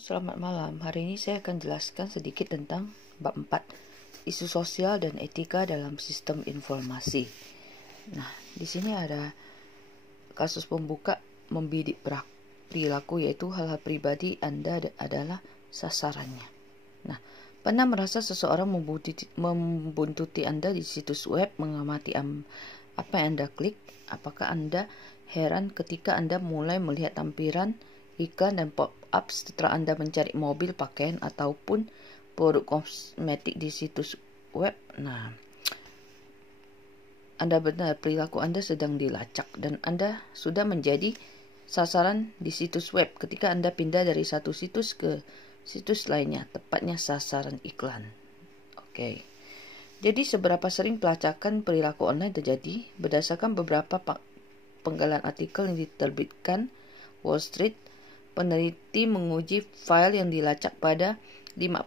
Selamat malam. Hari ini saya akan jelaskan sedikit tentang bab 4, isu sosial dan etika dalam sistem informasi. Nah, di sini ada kasus pembuka membidik perilaku, yaitu hal-hal pribadi Anda adalah sasarannya. Nah, pernah merasa seseorang membuntuti Anda di situs web, mengamati apa yang Anda klik? Apakah Anda heran ketika Anda mulai melihat tampilan iklan dan pop-up setelah Anda mencari mobil, pakaian, ataupun produk kosmetik di situs web? Nah, Anda benar, perilaku Anda sedang dilacak dan Anda sudah menjadi sasaran di situs web ketika Anda pindah dari satu situs ke situs lainnya, tepatnya sasaran iklan. Oke. Jadi seberapa sering pelacakan perilaku online terjadi? Berdasarkan beberapa penggalan artikel yang diterbitkan Wall Street, peneliti menguji file yang dilacak pada 50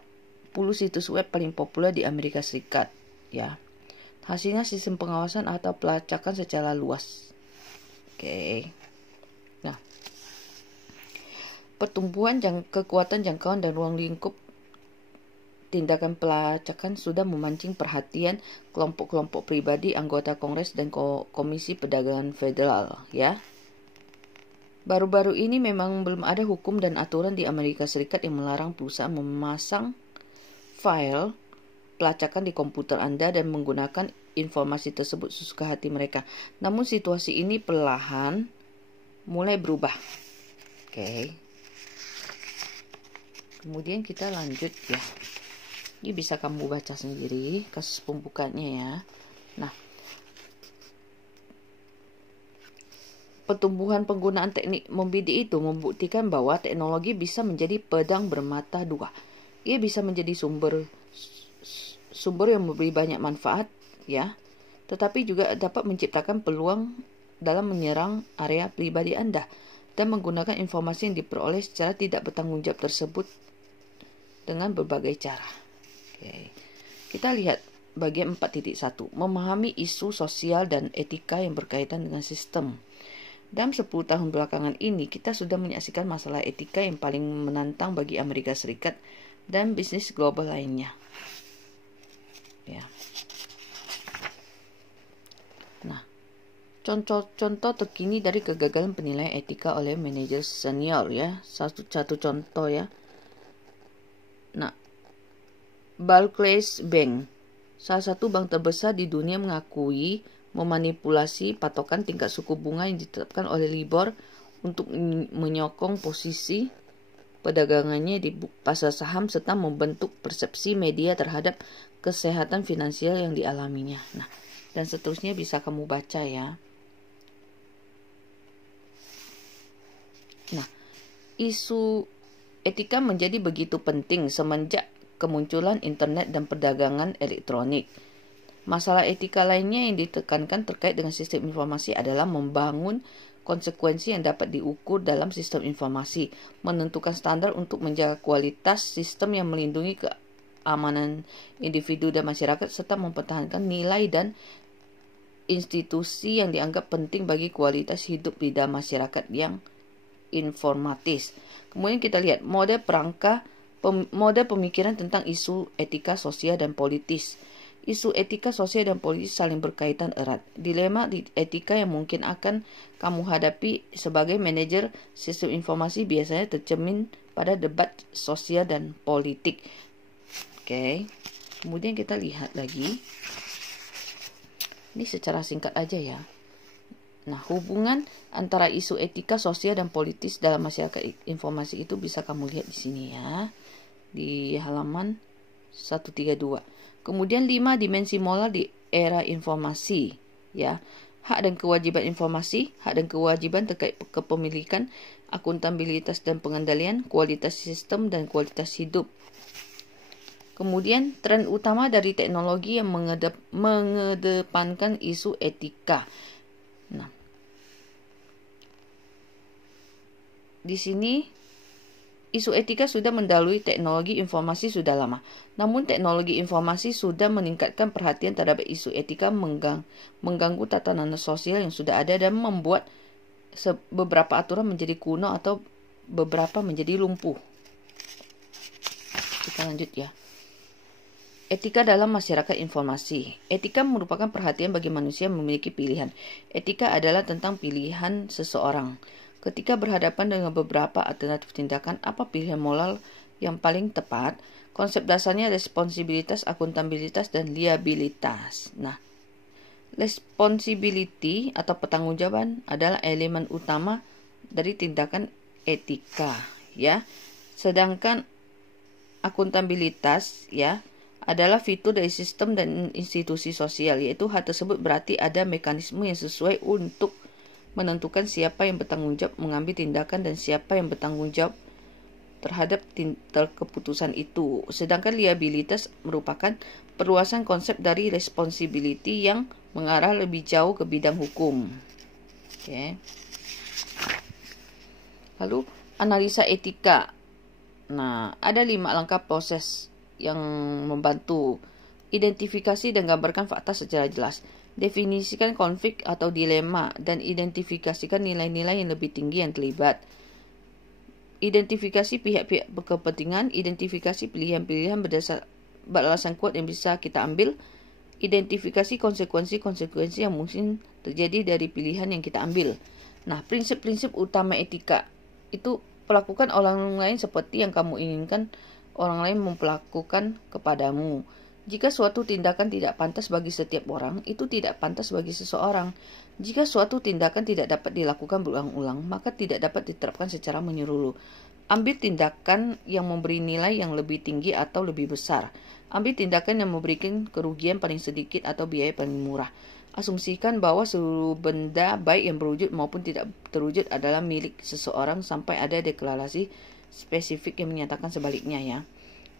situs web paling populer di Amerika Serikat. Ya, hasilnya sistem pengawasan atau pelacakan secara luas. Oke. Nah, pertumbuhan kekuatan jangkauan dan ruang lingkup tindakan pelacakan sudah memancing perhatian kelompok-kelompok pribadi, anggota Kongres, dan Komisi Perdagangan Federal. Ya. Baru-baru ini memang belum ada hukum dan aturan di Amerika Serikat yang melarang perusahaan memasang file pelacakan di komputer Anda dan menggunakan informasi tersebut sesuka hati mereka. Namun situasi ini perlahan mulai berubah. Oke. Kemudian kita lanjut ya. Ini bisa kamu baca sendiri kasus pembukanya ya. Nah, pertumbuhan penggunaan teknik membidik itu membuktikan bahwa teknologi bisa menjadi pedang bermata dua. Ia bisa menjadi sumber yang memberi banyak manfaat, ya, tetapi juga dapat menciptakan peluang dalam menyerang area pribadi Anda dan menggunakan informasi yang diperoleh secara tidak bertanggung jawab tersebut dengan berbagai cara. Oke. Kita lihat bagian 4.1, memahami isu sosial dan etika yang berkaitan dengan sistem. Dalam 10 tahun belakangan ini, kita sudah menyaksikan masalah etika yang paling menantang bagi Amerika Serikat dan bisnis global lainnya. Ya. Nah, contoh terkini dari kegagalan penilaian etika oleh manajer senior ya. Satu contoh ya. Nah, Barclays Bank, salah satu bank terbesar di dunia, mengakui memanipulasi patokan tingkat suku bunga yang ditetapkan oleh LIBOR untuk menyokong posisi perdagangannya di pasar saham serta membentuk persepsi media terhadap kesehatan finansial yang dialaminya. Nah, dan seterusnya bisa kamu baca ya. Nah, isu etika menjadi begitu penting semenjak kemunculan internet dan perdagangan elektronik. Masalah etika lainnya yang ditekankan terkait dengan sistem informasi adalah membangun konsekuensi yang dapat diukur dalam sistem informasi, menentukan standar untuk menjaga kualitas sistem yang melindungi keamanan individu dan masyarakat, serta mempertahankan nilai dan institusi yang dianggap penting bagi kualitas hidup di dalam masyarakat yang informatis. Kemudian kita lihat mode pemikiran tentang isu etika sosial dan politis. Isu etika sosial dan politis saling berkaitan erat. Dilema etika yang mungkin akan kamu hadapi sebagai manajer sistem informasi biasanya tercermin pada debat sosial dan politik. Oke. Kemudian kita lihat lagi. Ini secara singkat aja ya. Nah, hubungan antara isu etika sosial dan politis dalam masyarakat informasi itu bisa kamu lihat di sini ya. Di halaman 132. Kemudian 5 dimensi moral di era informasi, ya. Hak dan kewajiban informasi, hak dan kewajiban terkait kepemilikan, akuntabilitas dan pengendalian, kualitas sistem dan kualitas hidup. Kemudian tren utama dari teknologi yang mengedepankan isu etika. Nah, di sini isu etika sudah mendahului teknologi informasi sudah lama. Namun teknologi informasi sudah meningkatkan perhatian terhadap isu etika, mengganggu tatanan sosial yang sudah ada dan membuat beberapa aturan menjadi kuno atau beberapa menjadi lumpuh. Kita lanjut ya. Etika dalam masyarakat informasi. Etika merupakan perhatian bagi manusia yang memiliki pilihan. Etika adalah tentang pilihan seseorang. Ketika berhadapan dengan beberapa alternatif tindakan, apa pilihan moral yang paling tepat? Konsep dasarnya responsibilitas, akuntabilitas, dan liabilitas. Nah, responsibility atau pertanggungjawaban adalah elemen utama dari tindakan etika, ya. Sedangkan akuntabilitas, ya, adalah fitur dari sistem dan institusi sosial, yaitu hal tersebut berarti ada mekanisme yang sesuai untuk menentukan siapa yang bertanggung jawab mengambil tindakan dan siapa yang bertanggung jawab terhadap keputusan itu. Sedangkan liabilitas merupakan perluasan konsep dari responsibility yang mengarah lebih jauh ke bidang hukum. Oke. Lalu analisa etika. Nah, ada 5 langkah proses yang membantu. Identifikasi dan gambarkan fakta secara jelas. Definisikan konflik atau dilema dan identifikasikan nilai-nilai yang lebih tinggi yang terlibat. Identifikasi pihak-pihak berkepentingan, identifikasi pilihan-pilihan beralasan kuat yang bisa kita ambil, identifikasi konsekuensi-konsekuensi yang mungkin terjadi dari pilihan yang kita ambil. Nah, prinsip-prinsip utama etika itu perlakukan orang lain seperti yang kamu inginkan orang lain memperlakukan kepadamu. Jika suatu tindakan tidak pantas bagi setiap orang, itu tidak pantas bagi seseorang. Jika suatu tindakan tidak dapat dilakukan berulang-ulang, maka tidak dapat diterapkan secara menyeluruh. Ambil tindakan yang memberi nilai yang lebih tinggi atau lebih besar. Ambil tindakan yang memberikan kerugian paling sedikit atau biaya paling murah. Asumsikan bahwa seluruh benda baik yang berwujud maupun tidak terwujud adalah milik seseorang sampai ada deklarasi spesifik yang menyatakan sebaliknya, ya.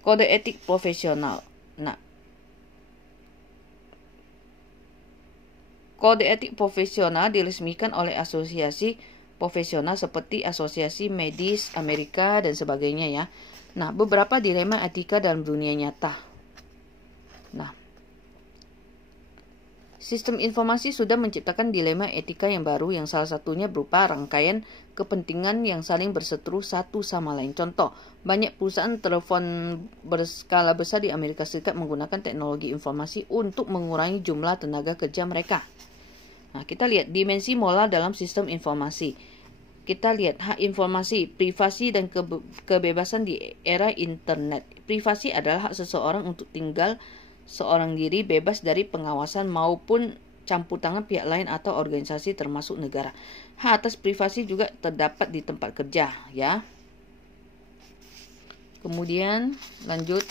Kode etik profesional. Nah, kode etik profesional diresmikan oleh asosiasi profesional seperti Asosiasi Medis Amerika dan sebagainya, ya. Nah, beberapa dilema etika dalam dunia nyata. Nah, sistem informasi sudah menciptakan dilema etika yang baru yang salah satunya berupa rangkaian kepentingan yang saling berseteru satu sama lain. Contoh, banyak perusahaan telepon berskala besar di Amerika Serikat menggunakan teknologi informasi untuk mengurangi jumlah tenaga kerja mereka. Nah, kita lihat dimensi moral dalam sistem informasi. Kita lihat hak informasi, privasi dan kebebasan di era internet. Privasi adalah hak seseorang untuk tinggal seorang diri bebas dari pengawasan maupun campur tangan pihak lain atau organisasi termasuk negara. Hak atas privasi juga terdapat di tempat kerja, ya. Kemudian lanjut.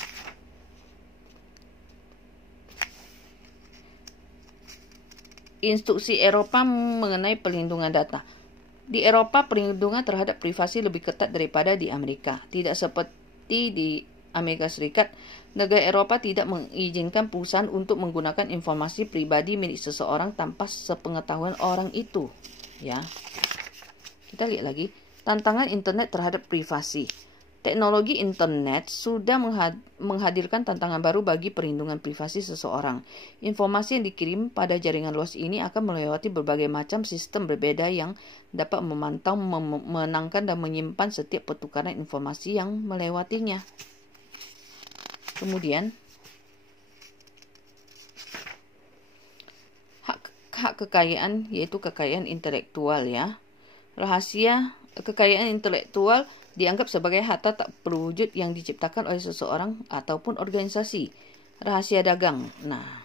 Instruksi Eropa mengenai perlindungan data. Di Eropa, perlindungan terhadap privasi lebih ketat daripada di Amerika. Tidak seperti di Amerika Serikat, negara Eropa tidak mengizinkan perusahaan untuk menggunakan informasi pribadi milik seseorang tanpa sepengetahuan orang itu, ya. Kita lihat lagi, tantangan internet terhadap privasi. Teknologi internet sudah menghadirkan tantangan baru bagi perlindungan privasi seseorang. Informasi yang dikirim pada jaringan luas ini akan melewati berbagai macam sistem berbeda yang dapat memantau, memenangkan dan menyimpan setiap pertukaran informasi yang melewatinya. Kemudian, hak kekayaan, yaitu kekayaan intelektual, ya. Rahasia kekayaan intelektual dianggap sebagai harta tak berwujud yang diciptakan oleh seseorang ataupun organisasi. Rahasia dagang. Nah,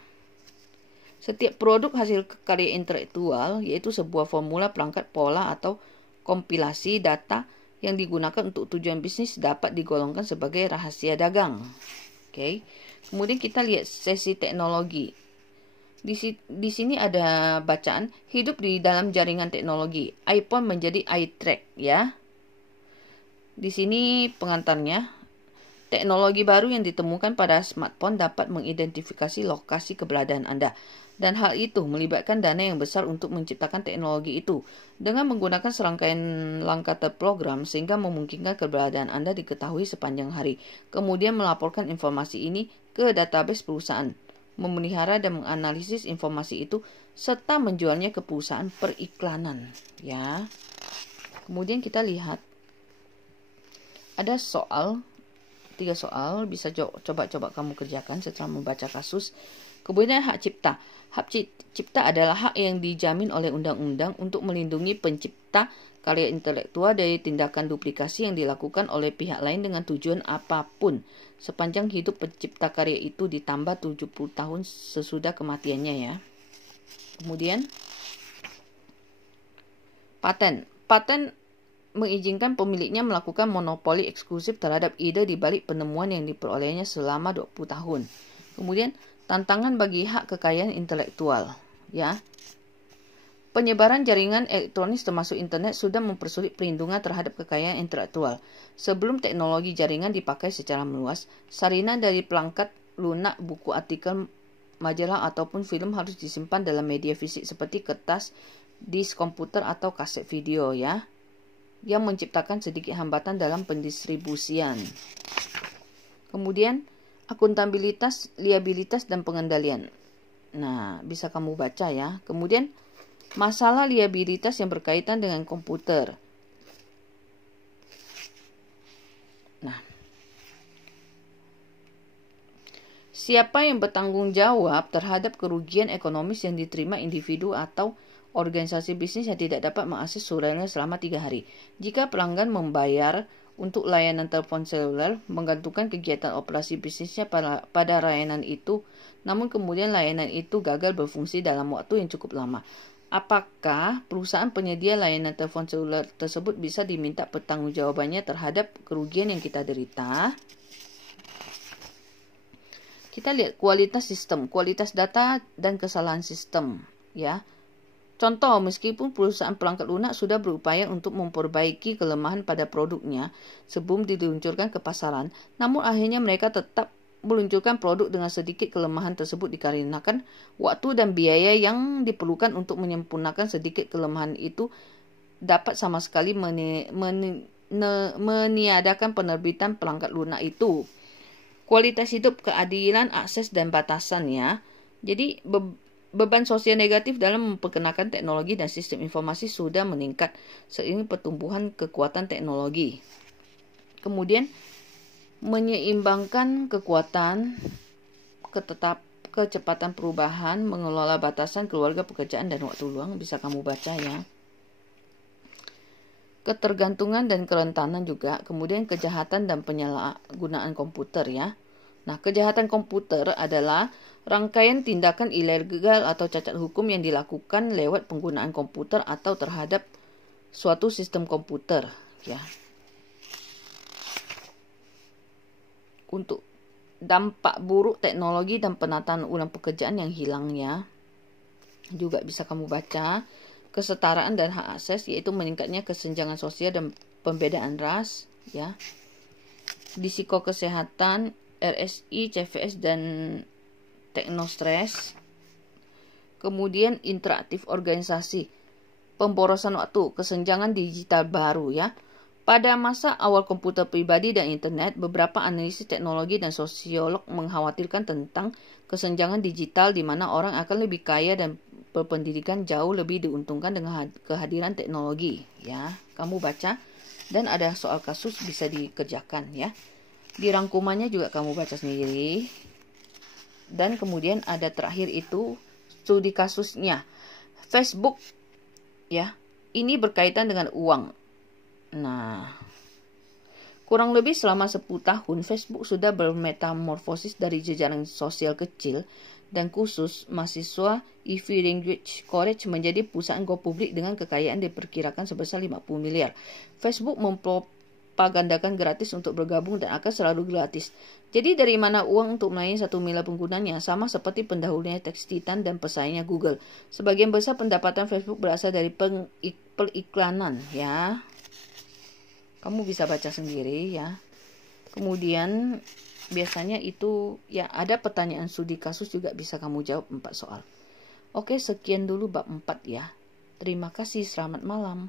setiap produk hasil karya intelektual, yaitu sebuah formula, perangkat, pola, atau kompilasi data yang digunakan untuk tujuan bisnis dapat digolongkan sebagai rahasia dagang. Oke. Kemudian kita lihat sesi teknologi. Di sini ada bacaan, hidup di dalam jaringan teknologi. iPhone menjadi iTrack, ya. Di sini pengantarnya. Teknologi baru yang ditemukan pada smartphone dapat mengidentifikasi lokasi keberadaan Anda. Dan hal itu melibatkan dana yang besar untuk menciptakan teknologi itu. Dengan menggunakan serangkaian langkah terprogram sehingga memungkinkan keberadaan Anda diketahui sepanjang hari. Kemudian melaporkan informasi ini ke database perusahaan. Memelihara dan menganalisis informasi itu serta menjualnya ke perusahaan periklanan, ya. Kemudian kita lihat ada soal 3 soal, bisa coba-coba kamu kerjakan setelah membaca kasus. Kemudian hak cipta. Hak cipta adalah hak yang dijamin oleh undang-undang untuk melindungi pencipta karya intelektual dari tindakan duplikasi yang dilakukan oleh pihak lain dengan tujuan apapun sepanjang hidup pencipta karya itu ditambah 70 tahun sesudah kematiannya ya. Kemudian paten. Paten mengizinkan pemiliknya melakukan monopoli eksklusif terhadap ide di balik penemuan yang diperolehnya selama 20 tahun. Kemudian tantangan bagi hak kekayaan intelektual, ya. Penyebaran jaringan elektronik termasuk internet sudah mempersulit perlindungan terhadap kekayaan intelektual. Sebelum teknologi jaringan dipakai secara meluas, salinan dari perangkat lunak, buku, artikel, majalah ataupun film harus disimpan dalam media fisik seperti kertas, disk komputer atau kaset video ya, yang menciptakan sedikit hambatan dalam pendistribusian. Kemudian akuntabilitas, liabilitas dan pengendalian. Nah, bisa kamu baca ya. Kemudian masalah liabilitas yang berkaitan dengan komputer. Nah, siapa yang bertanggung jawab terhadap kerugian ekonomis yang diterima individu atau organisasi bisnis yang tidak dapat mengakses suratnya selama 3 hari. Jika pelanggan membayar untuk layanan telepon seluler, menggantungkan kegiatan operasi bisnisnya pada layanan itu, namun kemudian layanan itu gagal berfungsi dalam waktu yang cukup lama. Apakah perusahaan penyedia layanan telepon seluler tersebut bisa diminta pertanggungjawabannya terhadap kerugian yang kita derita? Kita lihat kualitas sistem, kualitas data dan kesalahan sistem, ya. Contoh, meskipun perusahaan perangkat lunak sudah berupaya untuk memperbaiki kelemahan pada produknya sebelum diluncurkan ke pasaran, namun akhirnya mereka tetap meluncurkan produk dengan sedikit kelemahan tersebut dikarenakan waktu dan biaya yang diperlukan untuk menyempurnakan sedikit kelemahan itu dapat sama sekali meniadakan penerbitan perangkat lunak itu. Kualitas hidup, keadilan, akses, dan batasan ya. Jadi beban sosial negatif dalam memperkenalkan teknologi dan sistem informasi sudah meningkat seiring pertumbuhan kekuatan teknologi. Kemudian menyeimbangkan kekuatan, kecepatan perubahan, mengelola batasan keluarga, pekerjaan, dan waktu luang, bisa kamu baca ya. Ketergantungan dan kerentanan juga, kemudian kejahatan dan penyalahgunaan komputer ya. Nah, kejahatan komputer adalah rangkaian tindakan ilegal atau cacat hukum yang dilakukan lewat penggunaan komputer atau terhadap suatu sistem komputer ya. Untuk dampak buruk teknologi dan penataan ulang pekerjaan yang hilang ya, juga bisa kamu baca. Kesetaraan dan hak akses, yaitu meningkatnya kesenjangan sosial dan pembedaan ras ya. Risiko kesehatan, RSI, CVS dan teknostres. Kemudian interaktif organisasi, pemborosan waktu, kesenjangan digital baru ya. Pada masa awal komputer pribadi dan internet, beberapa analisis teknologi dan sosiolog mengkhawatirkan tentang kesenjangan digital di mana orang akan lebih kaya dan berpendidikan jauh lebih diuntungkan dengan kehadiran teknologi ya. Kamu baca dan ada soal kasus bisa dikerjakan ya. Di rangkumannya juga kamu baca sendiri. Dan kemudian ada terakhir itu studi kasusnya. Facebook ya. Ini berkaitan dengan uang. Nah, kurang lebih selama 10 tahun Facebook sudah bermetamorfosis dari jejaring sosial kecil dan khusus mahasiswa Ivy Language College menjadi perusahaan go publik dengan kekayaan diperkirakan sebesar 50 miliar. Facebook mempropagandakan gratis untuk bergabung dan akan selalu gratis. Jadi dari mana uang untuk melayani 1 miliar penggunanya? Sama seperti pendahulunya Teks Titan dan pesaingnya Google. Sebagian besar pendapatan Facebook berasal dari periklanan ya. Kamu bisa baca sendiri ya. Kemudian biasanya itu ya ada pertanyaan studi kasus juga bisa kamu jawab 4 soal. Oke, sekian dulu bab 4 ya. Terima kasih, selamat malam.